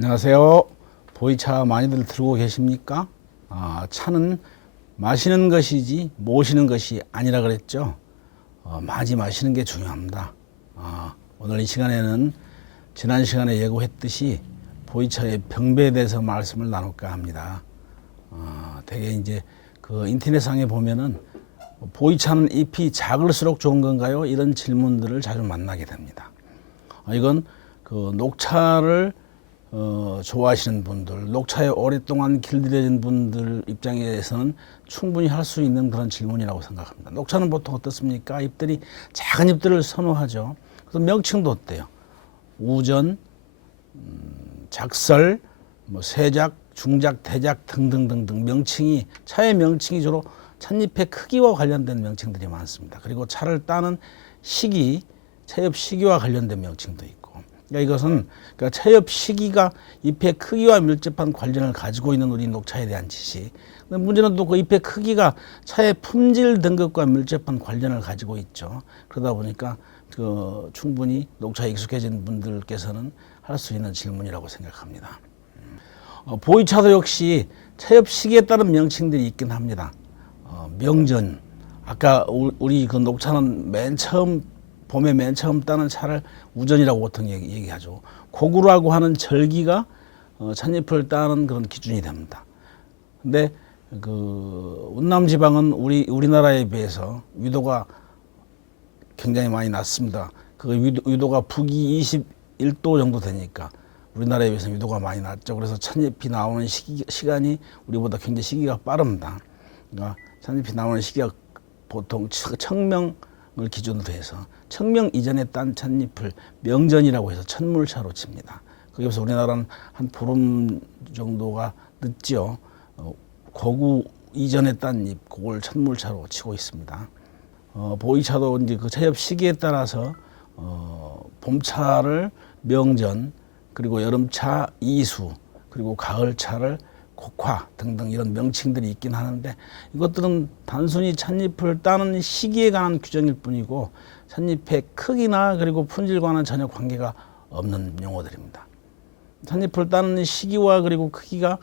안녕하세요. 보이차 많이들 들고 계십니까? 차는 마시는 것이지 모시는 것이 아니라 그랬죠. 많이 마시는 게 중요합니다. 오늘 이 시간에는 지난 시간에 예고했듯이 보이차의 병배에 대해서 말씀을 나눌까 합니다. 대개 이제 그 인터넷상에 보면은 보이차는 잎이 작을수록 좋은 건가요? 이런 질문들을 자주 만나게 됩니다. 이건 그 녹차를 좋아하시는 분들, 녹차에 오랫동안 길들여진 분들 입장에서는 충분히 할 수 있는 그런 질문이라고 생각합니다. 녹차는 보통 어떻습니까? 잎들이 작은 잎들을 선호하죠. 그래서 명칭도 어때요? 우전, 작설, 세작, 중작, 대작 등등등등 명칭이, 차의 명칭이 주로 찻잎의 크기와 관련된 명칭들이 많습니다. 그리고 차를 따는 시기, 채엽 시기와 관련된 명칭도 있고. 그러니까 이것은 채엽 시기가 잎의 크기와 밀접한 관련을 가지고 있는 우리 녹차에 대한 지식. 근데 문제는 또 그 잎의 크기가 차의 품질 등급과 밀접한 관련을 가지고 있죠. 그러다 보니까 충분히 녹차에 익숙해진 분들께서는 할 수 있는 질문이라고 생각합니다. 보이차도 역시 채엽 시기에 따른 명칭들이 있긴 합니다. 명전, 아까 우리 그 녹차는 봄에 맨 처음 따는 차를 우전이라고 보통 얘기하죠. 고구라고 하는 절기가 찻잎을 따는 그런 기준이 됩니다. 근데 그 운남 지방은 우리나라에 비해서 위도가 굉장히 많이 낮습니다. 그 위도가 북위 21도 정도 되니까 우리나라에 비해서 위도가 많이 낮죠. 그래서 찻잎이 나오는 시간이 우리보다 굉장히 시기가 빠릅니다. 그러니까 찻잎이 나오는 시기가 보통 청명을 기준으로 해서 청명 이전에 딴 찻잎을 명전이라고 해서 천물차로 칩니다. 거기서 우리나라는 한 보름 정도가 늦죠. 고구 이전에 딴 잎, 그걸 천물차로 치고 있습니다. 보이차도 이제 그 채엽 시기에 따라서 봄차를 명전, 그리고 여름차 이수, 그리고 가을차를 곡화 등등 이런 명칭들이 있긴 하는데, 이것들은 단순히 찻잎을 따는 시기에 관한 규정일 뿐이고 찻잎의 크기나 그리고 품질과는 전혀 관계가 없는 용어들입니다. 찻잎을 따는 시기와 그리고 크기가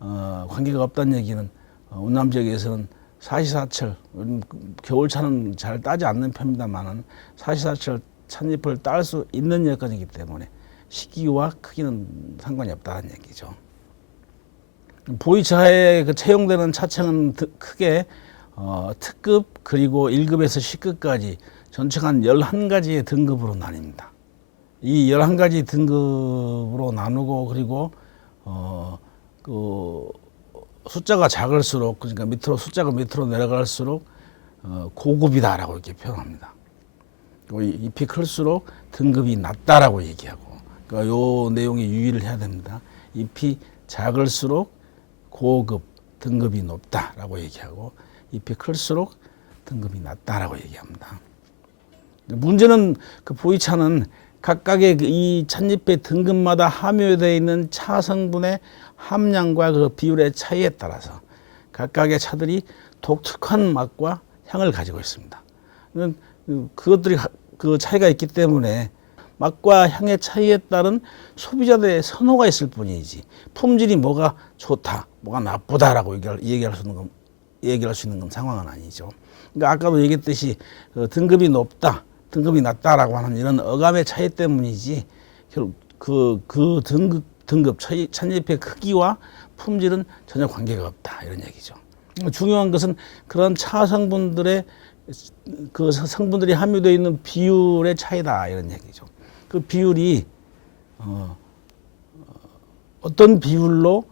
관계가 없다는 얘기는 운남 지역에서는 사시사철, 겨울차는 잘 따지 않는 편입니다만은 사시사철 찻잎을 딸 수 있는 여건이기 때문에 시기와 크기는 상관이 없다는 얘기죠. 보이차에 채용되는 차층은 크게 특급 그리고 1급에서 10급까지 전체가 한 11가지의 등급으로 나뉩니다. 이 11가지 등급으로 나누고, 그리고 그 숫자가 작을수록, 그러니까 숫자가 밑으로 내려갈수록 고급이다라고 이렇게 표현합니다. 그리고 잎이 클수록 등급이 낮다라고 얘기하고, 그러니까 요 내용에 유의를 해야 됩니다. 잎이 작을수록 고급, 등급이 높다라고 얘기하고, 잎이 클수록 등급이 낮다라고 얘기합니다. 문제는 그 보이차는 각각의 이 찻잎의 등급마다 함유되어 있는 차 성분의 함량과 그 비율의 차이에 따라서 각각의 차들이 독특한 맛과 향을 가지고 있습니다. 그것들이 그 차이가 있기 때문에 맛과 향의 차이에 따른 소비자들의 선호가 있을 뿐이지, 품질이 뭐가 좋다, 뭐가 나쁘다라고 얘기할 수 있는 건 상황은 아니죠. 그러니까 아까도 얘기했듯이 등급이 높다, 등급이 낮다라고 하는 이런 어감의 차이 때문이지, 그 등급 찻잎의 크기와 품질은 전혀 관계가 없다, 이런 얘기죠. 중요한 것은 그런 차 성분들의 그 성분들이 함유되어 있는 비율의 차이다, 이런 얘기죠. 그 비율이 어떤 비율로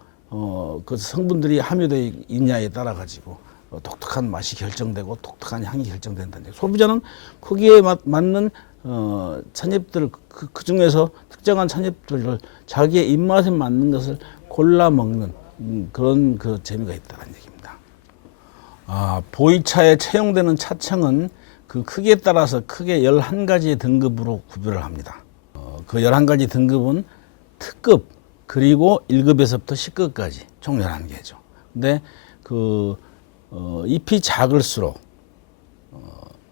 그 성분들이 함유되어 있냐에 따라 가지고 독특한 맛이 결정되고 독특한 향이 결정된다는 얘기. 소비자는 거기에 맞는 찻잎들, 그 중에서 특정한 찻잎들을 자기의 입맛에 맞는 것을 골라 먹는 그런 그 재미가 있다는 얘기입니다. 보이차에 채용되는 차층은 그 크기에 따라서 크게 11가지의 등급으로 구별을 합니다. 그 11가지 등급은 특급, 그리고 1급에서부터 10급까지 총 11개죠. 근데 잎이 작을수록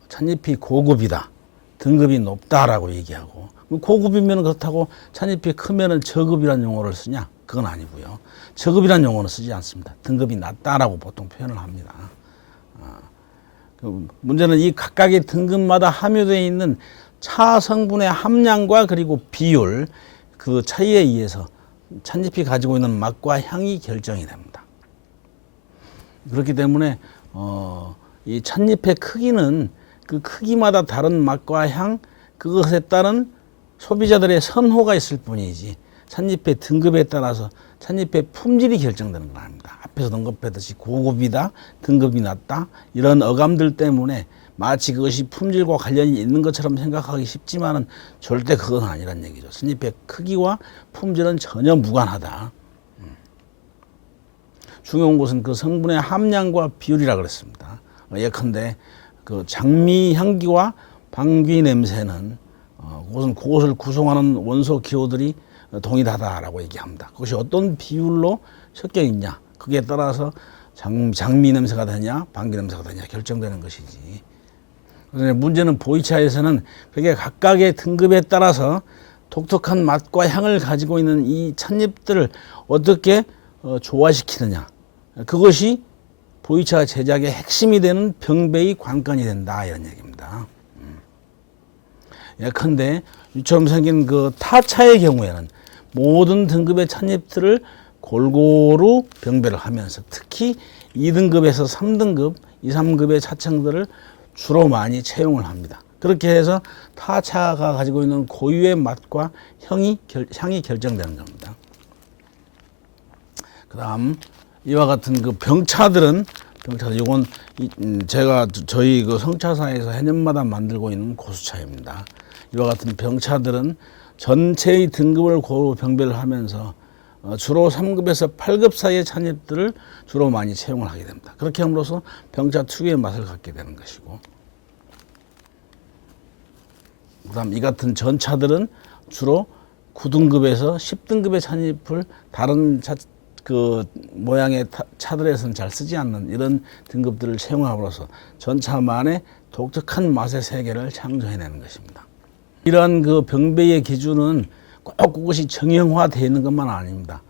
찻잎이 고급이다, 등급이 높다라고 얘기하고, 고급이면 그렇다고 찻잎이 크면은 저급이라는 용어를 쓰냐? 그건 아니고요. 저급이라는 용어는 쓰지 않습니다. 등급이 낮다라고 보통 표현을 합니다. 문제는 이 각각의 등급마다 함유되어 있는 차 성분의 함량과 그리고 비율, 그 차이에 의해서 찻잎이 가지고 있는 맛과 향이 결정이 됩니다. 그렇기 때문에 이 찻잎의 크기는 그 크기마다 다른 맛과 향, 그것에 따른 소비자들의 선호가 있을 뿐이지 찻잎의 등급에 따라서 찻잎의 품질이 결정되는 건 아닙니다. 앞에서 언급했듯이 고급이다, 등급이 낮다 이런 어감들 때문에 마치 그것이 품질과 관련이 있는 것처럼 생각하기 쉽지만은 절대 그건 아니란 얘기죠. 찻잎의 크기와 품질은 전혀 무관하다. 중요한 것은 그 성분의 함량과 비율이라 그랬습니다. 예컨대 그 장미 향기와 방귀 냄새는 그것을 구성하는 원소 기호들이 동일하다라고 얘기합니다. 그것이 어떤 비율로 섞여 있냐, 그에 따라서 장미 냄새가 되냐, 방귀 냄새가 되냐 결정되는 것이지. 그런데 문제는 보이차에서는 그게 각각의 등급에 따라서 독특한 맛과 향을 가지고 있는 이 찻잎들을 어떻게 조화시키느냐, 그것이 보이차 제작의 핵심이 되는 병배의 관건이 된다 이런 얘기입니다. 예컨대 이처럼 생긴 그 타차의 경우에는 모든 등급의 찻잎들을 골고루 병배를 하면서 특히 2등급에서 3등급, 2, 3급의 차청들을 주로 많이 채용을 합니다. 그렇게 해서 타차가 가지고 있는 고유의 맛과 향이 결정되는 겁니다. 그 다음 이와 같은 그 병차들은 이건 제가 저희 그 성차사에서 해년마다 만들고 있는 고수차입니다. 이와 같은 병차들은 전체의 등급을 고루 병배를 하면서 주로 3급에서 8급 사이의 찻잎들을 주로 많이 채용을 하게 됩니다. 그렇게 함으로써 병차 특유의 맛을 갖게 되는 것이고, 그다음 이 같은 전차들은 주로 9등급에서 10등급의 찻잎을 다른 그 모양의 차들에서는 잘 쓰지 않는 이런 등급들을 채용함으로써 전차만의 독특한 맛의 세계를 창조해내는 것입니다. 이러한 그 병배의 기준은 꼭 그것이 정형화되어 있는 것만 아닙니다.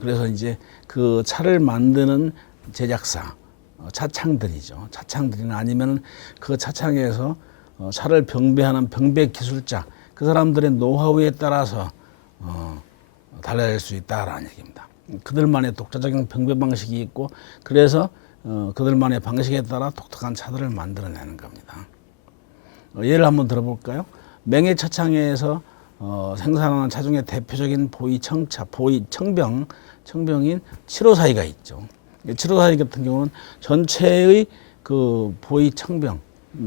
그래서 이제 그 차를 만드는 제작사, 차창들이죠. 차창들이나 아니면 그 차창에서 차를 병배하는 병배 기술자, 그 사람들의 노하우에 따라서 달라질 수 있다라는 얘기입니다. 그들만의 독자적인 병배 방식이 있고, 그래서 그들만의 방식에 따라 독특한 차들을 만들어내는 겁니다. 예를 한번 들어볼까요? 맹해차창에서 생산하는 차 중에 대표적인 보이청차, 청병인 754가 있죠. 754 같은 경우는 전체의 그 보이청병,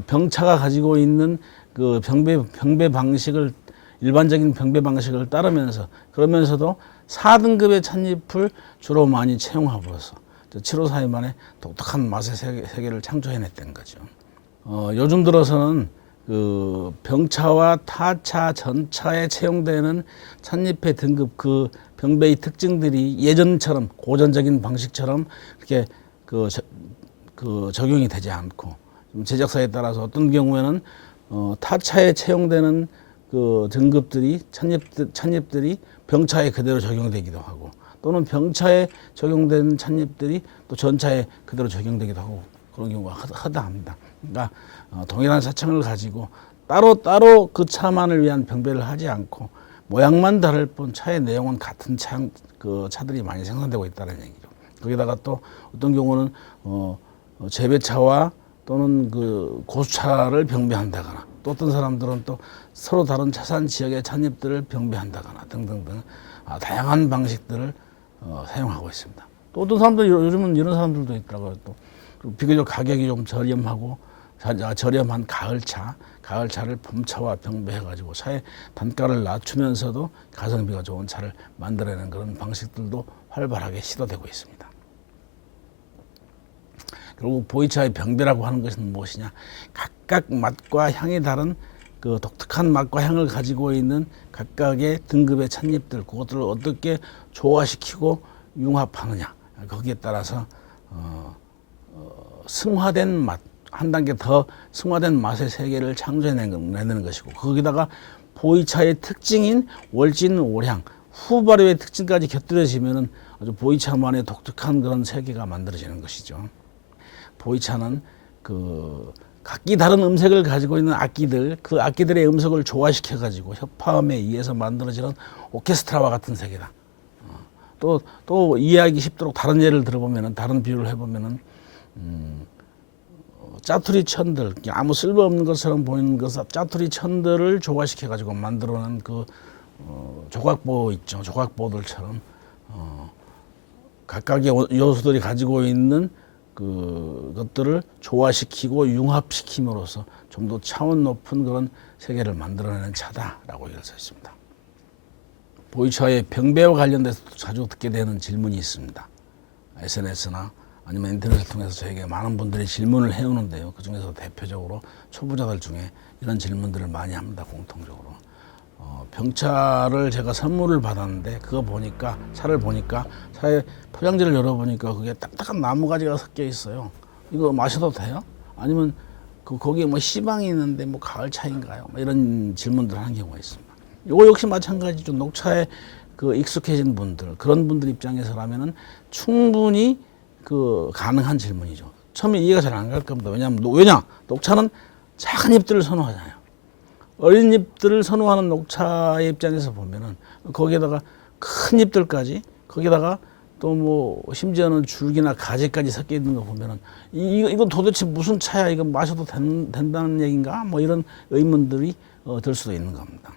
병차가 가지고 있는 그 병배 방식을, 일반적인 병배 방식을 따르면서, 그러면서도 4등급의 찻잎을 주로 많이 채용함으로써 754만의 독특한 맛의 세계를 창조해냈던 거죠. 요즘 들어서는 그 병차와 타차, 전차에 채용되는 찻잎의 등급, 그 병배의 특징들이 예전처럼 고전적인 방식처럼 그렇게 적용이 되지 않고, 제작사에 따라서 어떤 경우에는 타차에 채용되는 그 등급들이 찻잎들이 병차에 그대로 적용되기도 하고, 또는 병차에 적용된 찻잎들이 또 전차에 그대로 적용되기도 하고, 그런 경우가 허다합니다. 그러니까 동일한 차청을 가지고 따로 그 차만을 위한 병배를 하지 않고 모양만 다를 뿐 차의 내용은 같은 그 차들이 많이 생산되고 있다는 얘기죠. 거기다가 또 어떤 경우는 재배차와 또는 그 고수차를 병배한다거나, 또 어떤 사람들은 또 서로 다른 차산 지역의 찻잎들을 병배한다거나 등등등 다양한 방식들을 사용하고 있습니다. 또 어떤 사람들, 요즘은 이런 사람들도 있더라고요. 또 비교적 가격이 좀 저렴한 가을차를 봄차와 병배해가지고 차의 단가를 낮추면서도 가성비가 좋은 차를 만들어내는 그런 방식들도 활발하게 시도되고 있습니다. 결국 보이차의 병배라고 하는 것은 무엇이냐? 각각 맛과 향이 다른 그 독특한 맛과 향을 가지고 있는 각각의 등급의 찻잎들, 그것들을 어떻게 조화시키고 융합하느냐, 거기에 따라서 승화된 맛, 한 단계 더 승화된 맛의 세계를 창조해내는 것이고, 거기다가 보이차의 특징인 월진 월향, 후발효의 특징까지 곁들여지면은 아주 보이차만의 독특한 그런 세계가 만들어지는 것이죠. 보이차는 그 각기 다른 음색을 가지고 있는 악기들, 그 악기들의 음색을 조화시켜 가지고 협화음에 의해서 만들어지는 오케스트라와 같은 세계다. 또 이해하기 쉽도록 다른 예를 들어보면은, 다른 비유를 해보면은 짜투리 천들, 아무 쓸모없는 것처럼 보이는 것을 짜투리 천들을 조화시켜 가지고 만들어낸 그 조각보 있죠. 조각보들처럼 각각의 요소들이 가지고 있는 그것들을 조화시키고 융합시킴으로써 좀 더 차원 높은 그런 세계를 만들어내는 차다라고 얘기할 수 있습니다. 보이차의 병배와 관련돼서 자주 듣게 되는 질문이 있습니다. SNS나 아니면 인터넷을 통해서 저에게 많은 분들이 질문을 해오는데요. 그 중에서 대표적으로 초보자들 중에 이런 질문들을 많이 합니다. 공통적으로. 병차를 제가 선물을 받았는데 그거 보니까, 차를 보니까 차의 포장지를 열어보니까 그게 딱딱한 나무가지가 섞여 있어요. 이거 마셔도 돼요? 아니면 거기에 뭐 시방이 있는데 뭐 가을 차인가요? 뭐 이런 질문들을 하는 경우가 있습니다. 이거 역시 마찬가지죠. 녹차에 익숙해진 분들, 그런 분들 입장에서라면은 충분히 가능한 질문이죠. 처음에 이해가 잘 안 갈 겁니다. 왜냐? 녹차는 작은 잎들을 선호하잖아요. 어린 잎들을 선호하는 녹차의 입장에서 보면은 거기에다가 큰 잎들까지, 거기다가 또 뭐 심지어는 줄기나 가지까지 섞여 있는 거 보면은 이건 도대체 무슨 차야? 이거 마셔도 된다는 얘기인가? 뭐 이런 의문들이 들 수도 있는 겁니다.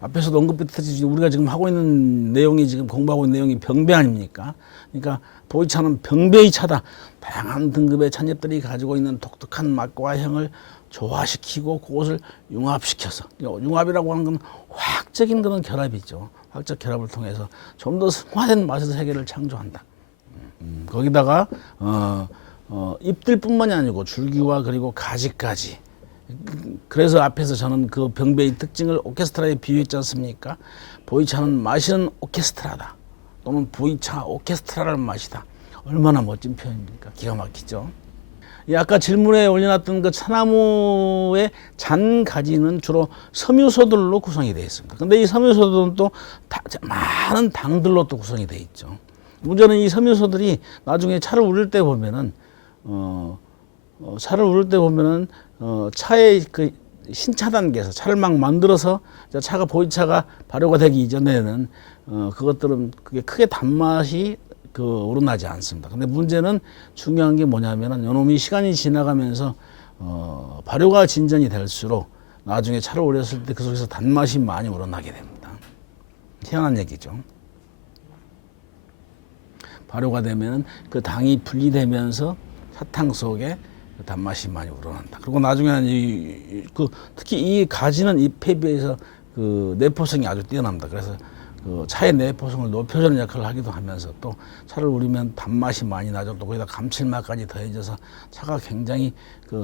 앞에서도 언급했듯이 우리가 지금 하고 있는 내용이, 지금 공부하고 있는 내용이 병배 아닙니까? 그러니까 보이차는 병배의 차다. 다양한 등급의 찻잎들이 가지고 있는 독특한 맛과 향을 조화시키고 그것을 융합시켜서, 융합이라고 하는 건 화학적인 그런 결합이죠. 화학적 결합을 통해서 좀 더 승화된 맛의 세계를 창조한다. 거기다가 잎들뿐만이 아니고 줄기와 그리고 가지까지. 그래서 앞에서 저는 그 병배의 특징을 오케스트라에 비유했지 않습니까? 보이차는 마시는 오케스트라다. 또는 보이차 오케스트라라는 맛이다. 얼마나 멋진 표현입니까? 기가 막히죠. 아까 질문에 올려놨던 그 차나무의 잔 가지는 주로 섬유소들로 구성이 되어 있습니다. 근데 이 섬유소들은 또 많은 당들로 또 구성이 되어 있죠. 문제는 이 섬유소들이 나중에 차를 우릴 때 보면은 차의 그 신차 단계에서 차를 막 만들어서 차가 보이차가 발효가 되기 이전에는 그것들은 그게 크게 단맛이 우러나지 않습니다. 근데 문제는 중요한 게 뭐냐면은 요놈이 시간이 지나가면서 발효가 진전이 될수록 나중에 차를 우렸을 때 그 속에서 단맛이 많이 우러나게 됩니다. 희한한 얘기죠. 발효가 되면은 그 당이 분리되면서 사탕 속에 그 단맛이 많이 우러난다. 그리고 나중에는 특히 이 가지는 잎에 비해서 내포성이 아주 뛰어납니다. 그래서 차의 내포성을 높여주는 역할을 하기도 하면서 또 차를 우리면 단맛이 많이 나죠. 또 거기다 감칠맛까지 더해져서 차가 굉장히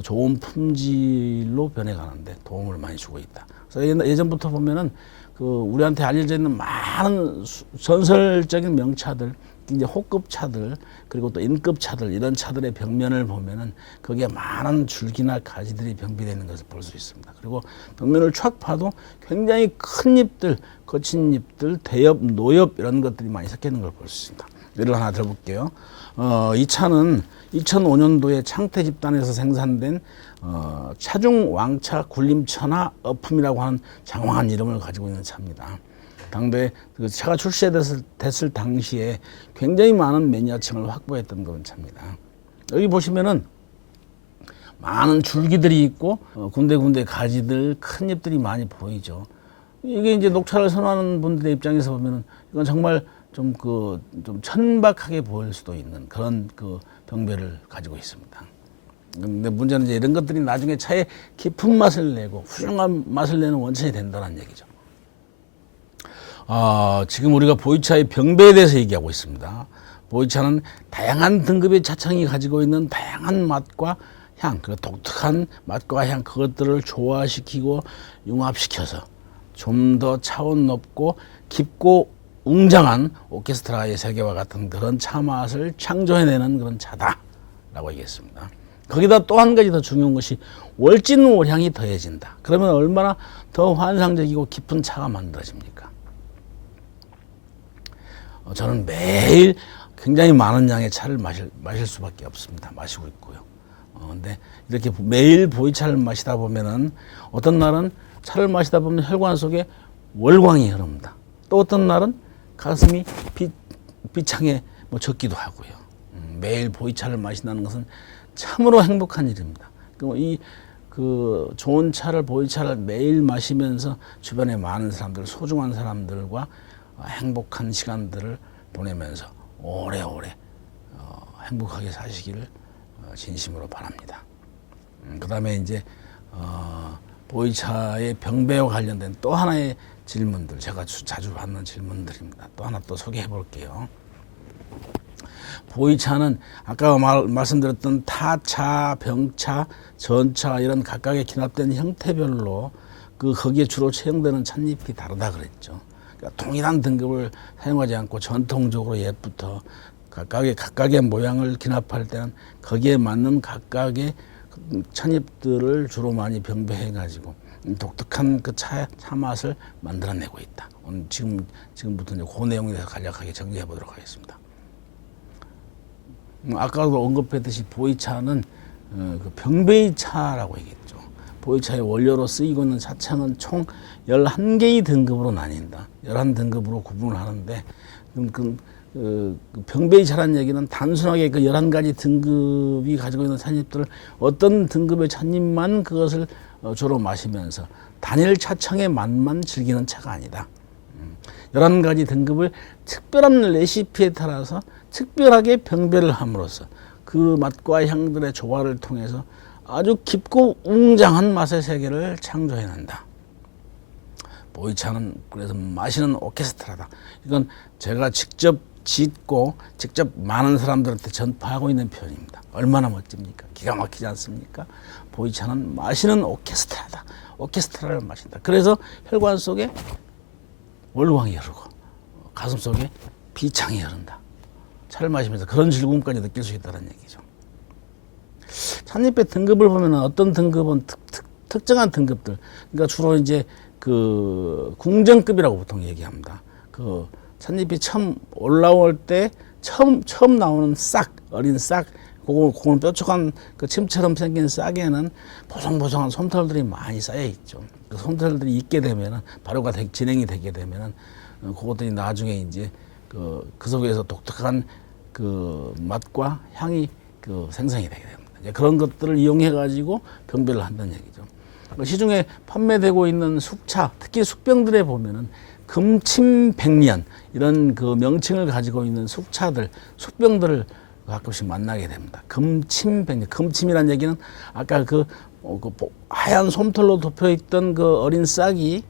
좋은 품질로 변해가는데 도움을 많이 주고 있다. 그래서 예전부터 보면은 우리한테 알려져 있는 많은 전설적인 명차들, 이제 호급 차들, 그리고 또 인급 차들, 이런 차들의 벽면을 보면은 거기에 많은 줄기나 가지들이 병비되어 있는 것을 볼 수 있습니다. 그리고 벽면을 촥 봐도 굉장히 큰 잎들, 거친 잎들, 대엽, 노엽 이런 것들이 많이 섞여 있는 걸 볼 수 있습니다. 예를 하나 들어볼게요. 이 차는 2005년도에 창태 집단에서 생산된 차중 왕차 굴림천하 어품이라고 하는 장황한 이름을 가지고 있는 차입니다. 당대 그 차가 출시됐을 당시에 굉장히 많은 매니아층을 확보했던 그런 차입니다. 여기 보시면은 많은 줄기들이 있고 군데군데 가지들, 큰 잎들이 많이 보이죠. 이게 이제 녹차를 선호하는 분들의 입장에서 보면은 이건 정말 좀 천박하게 보일 수도 있는 그런 병배를 가지고 있습니다. 근데 문제는 이제 이런 것들이 나중에 차에 깊은 맛을 내고 훌륭한 맛을 내는 원천이 된다는 얘기죠. 지금 우리가 보이차의 병배에 대해서 얘기하고 있습니다. 보이차는 다양한 등급의 차청이 가지고 있는 다양한 맛과 향, 그 독특한 맛과 향, 그것들을 조화시키고 융합시켜서 좀 더 차원 높고 깊고 웅장한 오케스트라의 세계와 같은 그런 차 맛을 창조해내는 그런 차다라고 얘기했습니다. 거기다 또 한 가지 더 중요한 것이 월진월향이 더해진다. 그러면 얼마나 더 환상적이고 깊은 차가 만들어집니까? 저는 매일 굉장히 많은 양의 차를 마실 수밖에 없습니다. 마시고 있고요. 근데 이렇게 매일 보이차를 마시다 보면은 어떤 날은 차를 마시다 보면 혈관 속에 월광이 흐릅니다. 또 어떤 날은 가슴이 비창에 젖기도 하고요. 매일 보이차를 마신다는 것은 참으로 행복한 일입니다. 그 좋은 차를 보이차를 매일 마시면서 주변에 많은 사람들, 소중한 사람들과 행복한 시간들을 보내면서 오래오래 행복하게 사시기를 진심으로 바랍니다. 그다음에 이제 보이차의 병배와 관련된 또 하나의 질문들, 제가 자주 받는 질문들입니다. 또 하나 또 소개해 볼게요. 보이차는 아까 말씀드렸던 타차, 병차, 전차 이런 각각의 기납된 형태별로 거기에 주로 채용되는 찻잎이 다르다 그랬죠. 그러니까 동일한 등급을 사용하지 않고 전통적으로 옛부터 각각의 모양을 기납할 때는 거기에 맞는 각각의 찻잎들을 주로 많이 병배해 가지고 독특한 그 차 맛을 만들어내고 있다. 오늘 지금부터 이제 그 내용에 대해서 간략하게 정리해 보도록 하겠습니다. 아까도 언급했듯이 보이차는 그 병배이차라고 얘기했죠. 보이차의 원료로 쓰이고 있는 차창은 총 11개의 등급으로 나뉜다. 11등급으로 구분을 하는데 병배이차라는 얘기는 단순하게 그 11가지 등급이 가지고 있는 찻잎들을 어떤 등급의 찻잎만 그것을 주로 마시면서 단일 차창의 맛만 즐기는 차가 아니다. 11가지 등급을 특별한 레시피에 따라서 특별하게 병배를 함으로써 그 맛과 향들의 조화를 통해서 아주 깊고 웅장한 맛의 세계를 창조해낸다. 보이차는 그래서 마시는 오케스트라다. 이건 제가 직접 짓고 직접 많은 사람들한테 전파하고 있는 표현입니다. 얼마나 멋집니까? 기가 막히지 않습니까? 보이차는 마시는 오케스트라다. 오케스트라를 마신다. 그래서 혈관 속에 월광이 흐르고 가슴 속에 비창이 흐른다. 차를 마시면서 그런 즐거움까지 느낄 수 있다는 얘기죠. 찻잎의 등급을 보면 어떤 등급은 특정한 등급들, 그러니까 주로 이제 그 궁정급이라고 보통 얘기합니다. 그 찻잎이 처음 올라올 때 처음 나오는 싹, 어린 싹, 그거는 뾰족한 그 침처럼 생긴 싹에는 보송보송한 솜털들이 많이 쌓여 있죠. 그 솜털들이 있게 되면은 발효가 진행이 되게 되면은 그것들이 나중에 이제 그 속에서 독특한 그 맛과 향이 생성이 되게 됩니다. 그런 것들을 이용해 가지고 병배를 한다는 얘기죠. 시중에 판매되고 있는 숙차, 특히 숙병들에 보면은 금침백년 이런 그 명칭을 가지고 있는 숙차들, 숙병들을 가끔씩 만나게 됩니다. 금침백년, 금침이라는 얘기는 아까 그 하얀 솜털로 덮여 있던 그 어린 싹이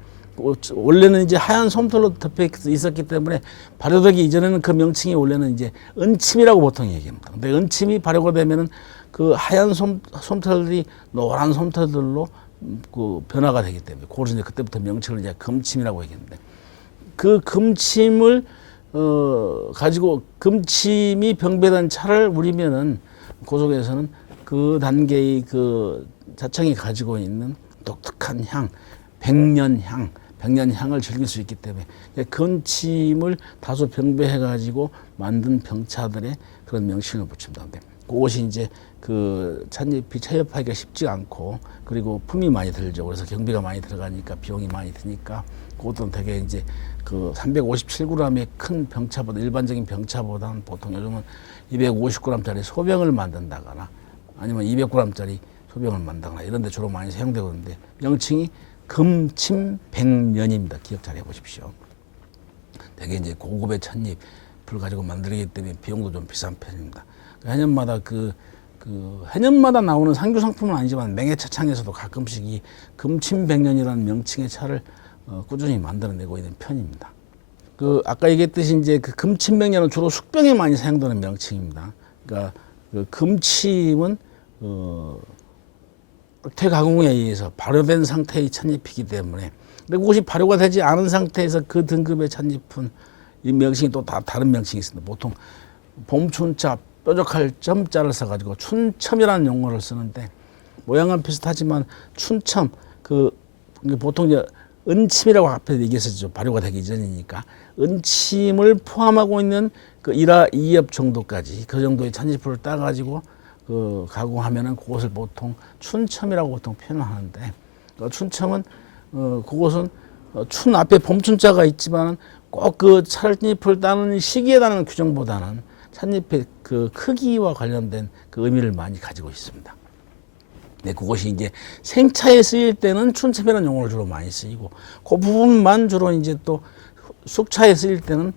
원래는 이제 하얀 솜털로 덮여 있었기 때문에 발효되기 이전에는 그 명칭이 원래는 이제 은침이라고 보통 얘기합니다. 근데 은침이 발효가 되면은 그 하얀 솜털들이 노란 솜털들로 그 변화가 되기 때문에 그래서 이제 그때부터 명칭을 이제 금침이라고 얘기했는데 그 금침을 가지고 금침이 병배된 차를 우리면은 그 속에서는 그 단계의 그 자청이 가지고 있는 독특한 향, 백년향을 즐길 수 있기 때문에 금침을 다소 병배해 가지고 만든 병차들의 그런 명칭을 붙입니다. 근데 그것이 이제 그 찻잎이 차협하기가 쉽지 않고 그리고 품이 많이 들죠. 그래서 경비가 많이 들어가니까 비용이 많이 드니까 그것도 되게 이제 그 357g의 큰 병차보다 일반적인 병차보다는 보통 요즘은 250g짜리 소병을 만든다거나 아니면 200g짜리 소병을 만든다거나 이런 데 주로 많이 사용되고 있는데 명칭이 금침백년입니다. 기억 잘 해보십시오. 되게 이제 고급의 찻잎을 가지고 만들기 때문에 비용도 좀 비싼 편입니다. 해년마다 해년마다 나오는 상규 상품은 아니지만 맹해차창에서도 가끔씩 이 금침백년이라는 명칭의 차를 꾸준히 만들어내고 있는 편입니다. 아까 얘기했듯이 이제 그 금침백년은 주로 숙병에 많이 사용되는 명칭입니다. 그러니까 그 금침은 태가공에 의해서 발효된 상태의 찻잎이기 때문에 근데 그것이 발효가 되지 않은 상태에서 그 등급의 찻잎은 이 명칭이 또 다 다른 명칭이 있습니다. 보통 봄춘차, 뾰족할 점자를 써가지고 춘첨이라는 용어를 쓰는데 모양은 비슷하지만 춘첨 보통 이제 은침이라고 앞에 얘기했었죠. 발효가 되기 전이니까 은침을 포함하고 있는 그 1화 2엽 정도까지 그 정도의 찻잎을 따가지고 가공하면은 그것을 보통 춘첨이라고 보통 표현하는데 춘첨은 그것은 춘 앞에 봄춘자가 있지만 꼭 그 찻잎을 따는 시기에 따른 규정보다는 찻잎의 그 크기와 관련된 그 의미를 많이 가지고 있습니다. 네, 그것이 이제 생차에 쓰일 때는 춘첨이라는 용어를 주로 많이 쓰이고 그 부분만 주로 이제 또 숙차에 쓰일 때는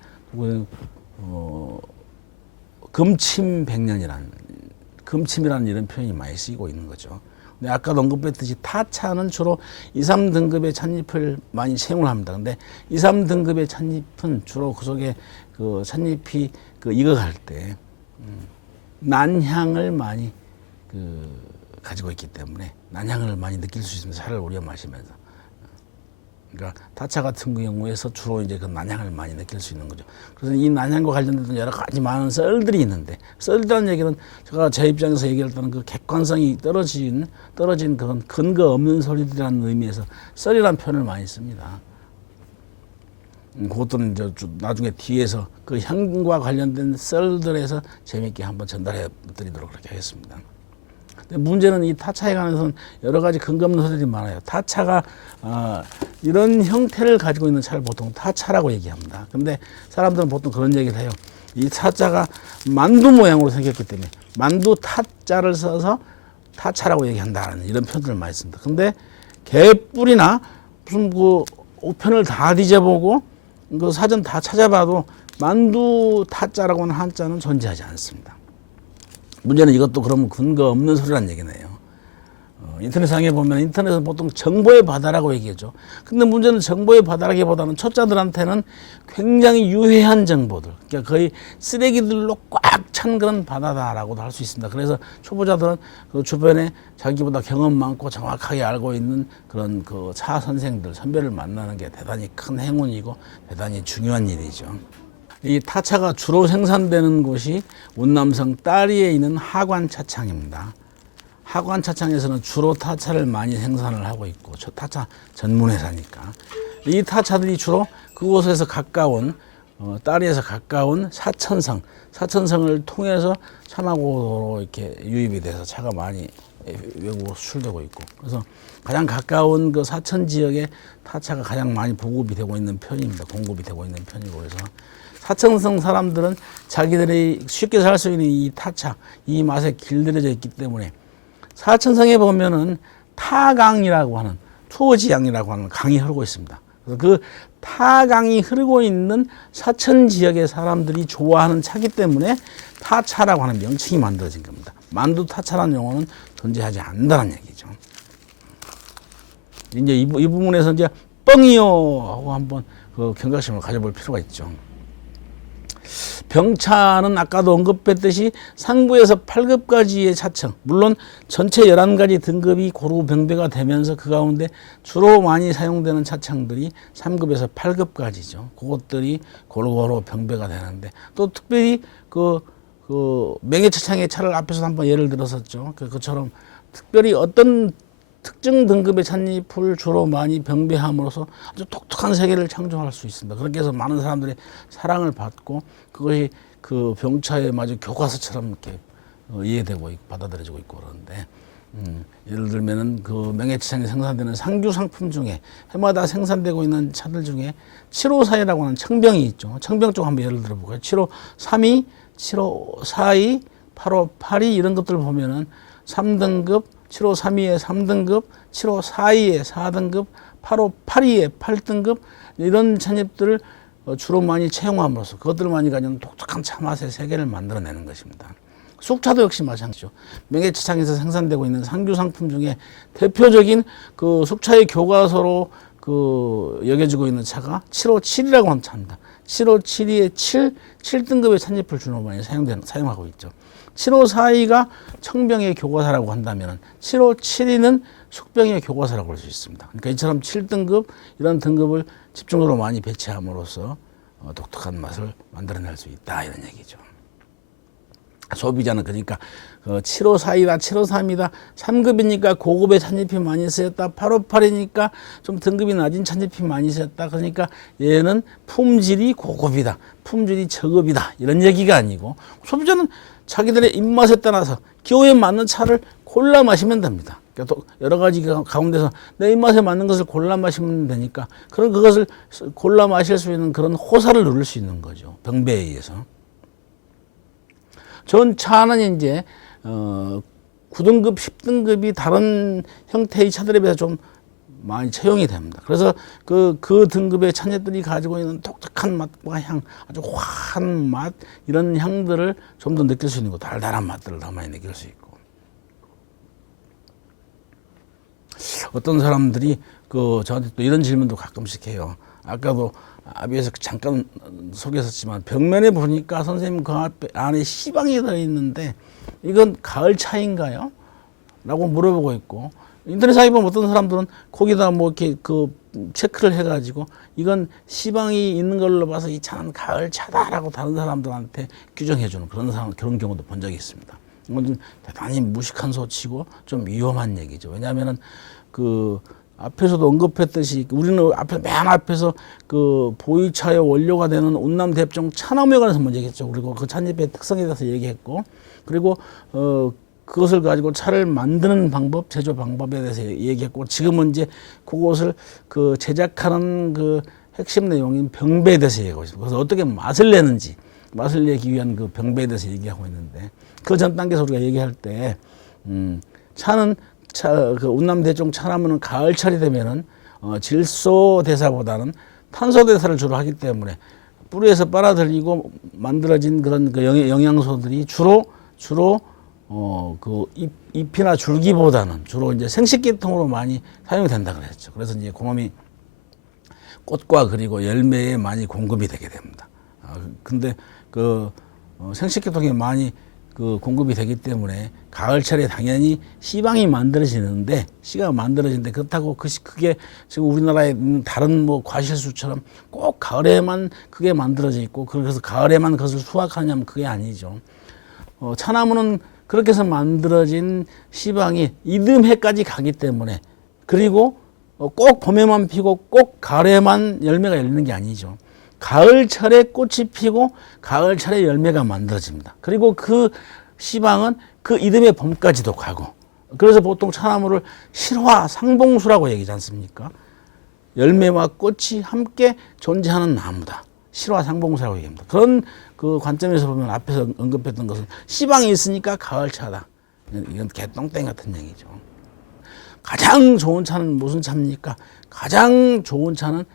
금침이라는 이런 표현이 많이 쓰이고 있는 거죠. 근데 아까도 언급했듯이 타차는 주로 2, 3등급의 찻잎을 많이 채용을 합니다. 근데 2, 3등급의 찻잎은 주로 그 속에 그 찻잎이 익어갈 때 난향을 많이 가지고 있기 때문에 난향을 많이 느낄 수 있습니다. 차를 우려 마시면서. 그러니까 타차 같은 경우에서 주로 이제 그 난향을 많이 느낄 수 있는 거죠. 그래서 이 난향과 관련된 여러 가지 많은 썰들이 있는데 썰이라는 얘기는 제가 제 입장에서 얘기할 때는 그 객관성이 떨어진 그런 근거 없는 소리들이라는 의미에서 썰이라는 표현을 많이 씁니다. 그것들은 이제 나중에 뒤에서 그 향과 관련된 썰들에서 재미있게 한번 전달해 드리도록 그렇게 하겠습니다. 문제는 이 타차에 관해서는 여러 가지 근거 없는 소리들이 많아요. 타차가 이런 형태를 가지고 있는 차를 보통 타차라고 얘기합니다. 근데 사람들은 보통 그런 얘기를 해요. 이 타차가 만두 모양으로 생겼기 때문에 만두 타자를 써서 타차라고 얘기한다는 이런 표현들을 많이 씁니다. 근데 개뿔이나 무슨 그 우편을 다 뒤져보고 그 사전 다 찾아봐도 만두 타자라고 하는 한자는 존재하지 않습니다. 문제는 이것도 그러면 근거 없는 소리란 얘기네요. 인터넷상에 보면 인터넷은 보통 정보의 바다라고 얘기하죠. 근데 문제는 정보의 바다라기보다는 초짜들한테는 굉장히 유해한 정보들, 그러니까 거의 쓰레기들로 꽉 찬 그런 바다다라고도 할 수 있습니다. 그래서 초보자들은 그 주변에 자기보다 경험 많고 정확하게 알고 있는 그런 그 차 선생들, 선배를 만나는 게 대단히 큰 행운이고 대단히 중요한 일이죠. 이 타차가 주로 생산되는 곳이 운남성 따리에 있는 하관차창입니다. 하관차창에서는 주로 타차를 많이 생산을 하고 있고 타차 전문회사니까 이 타차들이 주로 그곳에서 가까운 따리에서 가까운 사천성을 통해서 차마고로 이렇게 유입이 돼서 차가 많이 외국으로 수출되고 있고 그래서 가장 가까운 그 사천 지역에 타차가 가장 많이 보급이 되고 있는 편입니다. 공급이 되고 있는 편이고 그래서 사천성 사람들은 자기들이 쉽게 살 수 있는 이 타차, 이 맛에 길들여져 있기 때문에 사천성에 보면은 타강이라고 하는 투어지양이라고 하는 강이 흐르고 있습니다. 그래서 그 타강이 흐르고 있는 사천 지역의 사람들이 좋아하는 차기 때문에 타차라고 하는 명칭이 만들어진 겁니다. 만두 타차라는 용어는 존재하지 않는다는 얘기죠. 이제 이 부분에서 이제 뻥이요 하고 한번 그 경각심을 가져볼 필요가 있죠. 병차는 아까도 언급했듯이 상부에서 8급까지의 차층, 물론 전체 11가지 등급이 고루 병배가 되면서 그 가운데 주로 많이 사용되는 차창들이 3급에서 8급까지죠. 그것들이 고루고루 병배가 되는데 또 특별히 그 명예차창의 차를 앞에서 한번 예를 들었었죠. 그처럼 특별히 어떤 특정 등급의 찻잎을 주로 많이 병배함으로써 아주 독특한 세계를 창조할 수 있습니다. 그렇게 해서 많은 사람들의 사랑을 받고 그것이 그 병차의 마주 교과서처럼 이렇게 이해되고 받아들여지고 있고 그러는데 예를 들면은 그 명예차창에 생산되는 상주 상품 중에 해마다 생산되고 있는 차들 중에 754이라고 하는 청병이 있죠. 청병 쪽 한번 예를 들어볼까요? 7532, 7542, 8582 이런 것들을 보면은 3등급 7532의 3등급, 7542의 4등급, 8582의 8등급 이런 찻잎들을 주로 많이 채용함으로써 그것들을 많이 가지는 독특한 차맛의 세계를 만들어내는 것입니다. 쑥차도 역시 마찬가지죠. 명예차창에서 생산되고 있는 상주 상품 중에 대표적인 그 쑥차의 교과서로 그 여겨지고 있는 차가 757이라고 하는 차입니다. 757의 7등급의 찻잎을 주로 많이 사용하고 있죠. 7542가 청병의 교과서라고 한다면 7572는 숙병의 교과서라고 할 수 있습니다. 그러니까 이처럼 7등급 이런 등급을 집중적으로 많이 배치함으로써 독특한 맛을 만들어낼 수 있다 이런 얘기죠. 소비자는 그러니까 754이다, 753이다, 3급이니까 고급의 찻잎이 많이 쓰였다, 858이니까 좀 등급이 낮은 찻잎이 많이 쓰였다. 그러니까 얘는 품질이 고급이다, 품질이 저급이다, 이런 얘기가 아니고 소비자는 자기들의 입맛에 따라서 기호에 맞는 차를 골라 마시면 됩니다. 그러니까 또 여러 가지 가운데서 내 입맛에 맞는 것을 골라 마시면 되니까 그것을 골라 마실 수 있는 그런 호사를 누릴 수 있는 거죠. 병배에 의해서. 전 차는 이제 9등급, 10등급이 다른 형태의 차들에 비해서 좀 많이 채용이 됩니다. 그래서 그 등급의 찻잎들이 가지고 있는 독특한 맛과 향, 아주 화한 맛, 이런 향들을 좀 더 느낄 수 있는 거, 달달한 맛들을 더 많이 느낄 수 있고. 어떤 사람들이 저한테 또 이런 질문도 가끔씩 해요. 아까도 앞에서 잠깐 소개했었지만 벽면에 보니까 선생님 그 안에 시방이 들어있는데 이건 가을 차인가요? 라고 물어보고 있고, 인터넷상에 보면 어떤 사람들은 거기다 뭐 이렇게 체크를 해가지고 이건 시방이 있는 걸로 봐서 이 차는 가을 차다라고 다른 사람들한테 규정해주는 그런 경우도 본 적이 있습니다. 이건 좀 대단히 무식한 소치고 좀 위험한 얘기죠. 왜냐하면은 앞에서도 언급했듯이 우리는 맨 앞에서 보이차의 원료가 되는 운남대합종 차나무에 관해서 먼저 얘기했죠. 그리고 그 찻잎의 특성에 대해서 얘기했고, 그리고 그것을 가지고 차를 만드는 방법, 제조 방법에 대해서 얘기했고, 지금은 이제 그것을 제작하는 핵심 내용인 병배에 대해서 얘기하고 있습니다. 그래서 어떻게 맛을 내는지, 맛을 내기 위한 병배에 대해서 얘기하고 있는데, 그 전 단계에서 우리가 얘기할 때 차는 운남대종 차나무는 가을철이 되면은 질소대사보다는 탄소대사를 주로 하기 때문에 뿌리에서 빨아들이고 만들어진 그런 영양소들이 주로 잎이나 줄기보다는 주로 이제 생식계통으로 많이 사용이 된다 그랬죠. 그래서 이제 그놈이 꽃과 그리고 열매에 많이 공급이 되게 됩니다. 근데 생식계통이 많이 공급이 되기 때문에 가을철에 당연히 씨방이 만들어지는데, 씨가 만들어지는데, 그렇다고 그게 지금 우리나라의 다른 과실수처럼 꼭 가을에만 그게 만들어져 있고 그래서 가을에만 그것을 수확하냐면 그게 아니죠. 차나무는 그렇게 해서 만들어진 씨방이 이듬해까지 가기 때문에, 그리고 꼭 봄에만 피고 꼭 가을에만 열매가 열리는 게 아니죠. 가을철에 꽃이 피고 가을철에 열매가 만들어집니다. 그리고 그 씨방은 그 이듬해 봄까지도 가고, 그래서 보통 차나무를 실화 상봉수라고 얘기하지 않습니까? 열매와 꽃이 함께 존재하는 나무다. 실화 상봉수라고 얘기합니다. 그런 관점에서 보면 앞에서 언급했던 것은 씨방이 있으니까 가을차다. 이건 개똥땡 같은 얘기죠. 가장 좋은 차는 무슨 차입니까? 가장 좋은 차는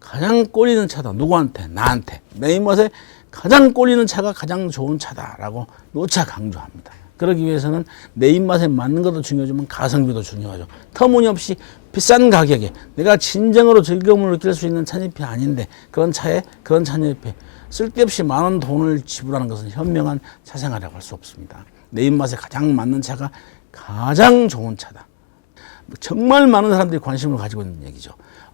가장 꼴리는 차다. 누구한테? 나한테. 내 입맛에 가장 꼴리는 차가 가장 좋은 차다라고 누차 강조합니다. 그러기 위해서는 내 입맛에 맞는 것도 중요하지만 가성비도 중요하죠. 터무니없이 비싼 가격에 내가 진정으로 즐거움을 느낄 수 있는 찻잎이 아닌데 그런 찻잎에 쓸데없이 많은 돈을 지불하는 것은 현명한 차생활이라고 할 수 없습니다. 내 입맛에 가장 맞는 차가 가장 좋은 차다. 정말 많은 사람들이 관심을 가지고 있는 얘기죠.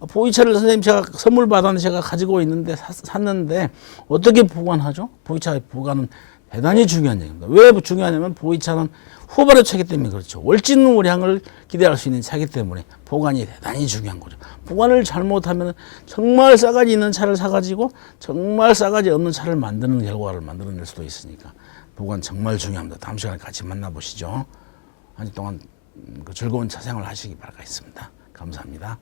보이차를 선생님 제가 선물 받았는데 제가 가지고 있는데 샀는데 어떻게 보관하죠? 보이차의 보관은 대단히 중요한 얘기입니다. 왜 중요하냐면 보이차는 후발의 차기 때문에 그렇죠. 월진우량을 기대할 수 있는 차기 때문에 보관이 대단히 중요한 거죠. 보관을 잘못하면 정말 싸가지 있는 차를 사가지고 정말 싸가지 없는 차를 만드는 결과를 만들어낼 수도 있으니까 보관 정말 중요합니다. 다음 시간에 같이 만나보시죠. 한 주 동안 즐거운 차 생활 하시기 바라겠습니다. 감사합니다.